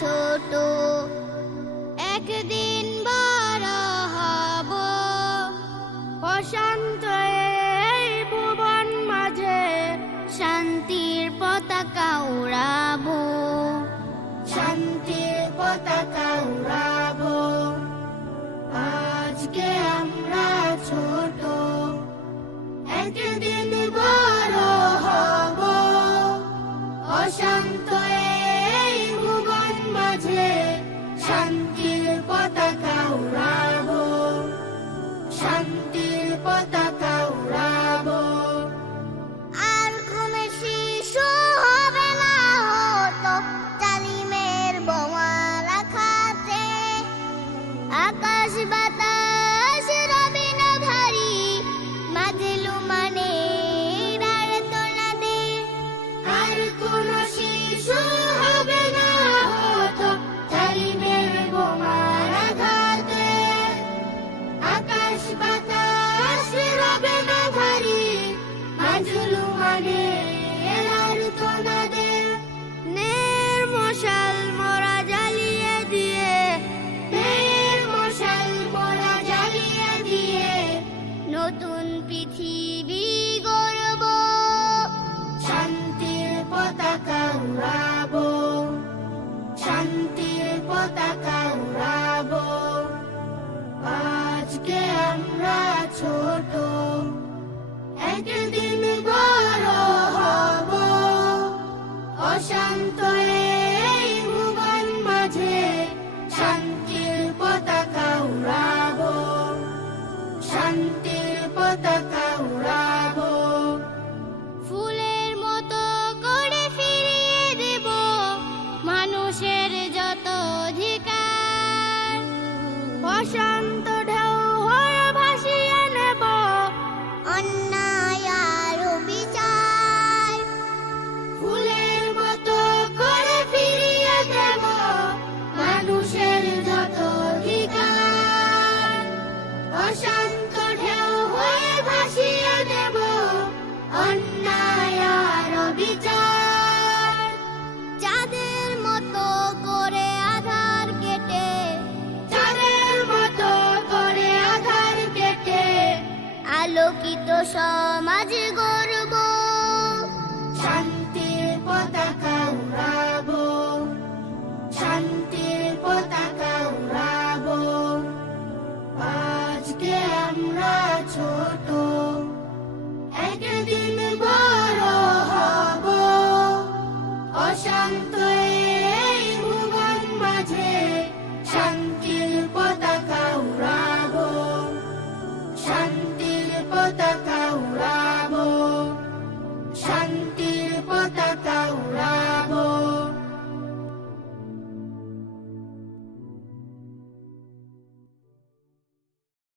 ছোট, একদিন বড় হব। অশান্ত এই ভুবন মাঝে শান্তির পতাকা উড়াবো, শান্তির পতাকা উড়াবো। আজকে আমরা ছোট, একদিন বড় হব। অশান্ত এই ভুবন মাঝে শান্তির পতাকা উড়াবো, শান্তির পতাকা উড়াবো। আর কোন শিশু হবে না হতো জালিমের বোমা রাখাতে। আকাশ বাতাস রবে না ভারী, মাজলুমানের আর্তনাদে। আর কোন শিশু হবে না হতো জালিমের বোমা রাখাতে। আকাশ বাতাস রবে না ভারী, মাজলুমানের আর্তনাদে। ন্যায়ের মশাল মোরা জ্বালিয়ে দিয়ে, ন্যায়ের মশাল মোরা জ্বালিয়ে দিয়ে নতুন পৃথিবী গড়ব। শান্তির পতাকা উড়াবো, শান্তির পতাকা উড়াবো। আজকে আমরা ছোট, একদিন বড় হব। অশান্ত এই ভুবন মাঝে শান্তির পতাকা উড়াবো, শান্তির পতাকা উড়াবো। ফুলের মতো করে ফিরিয়ে দেব মানুষের যত অধিকার। অশান্ত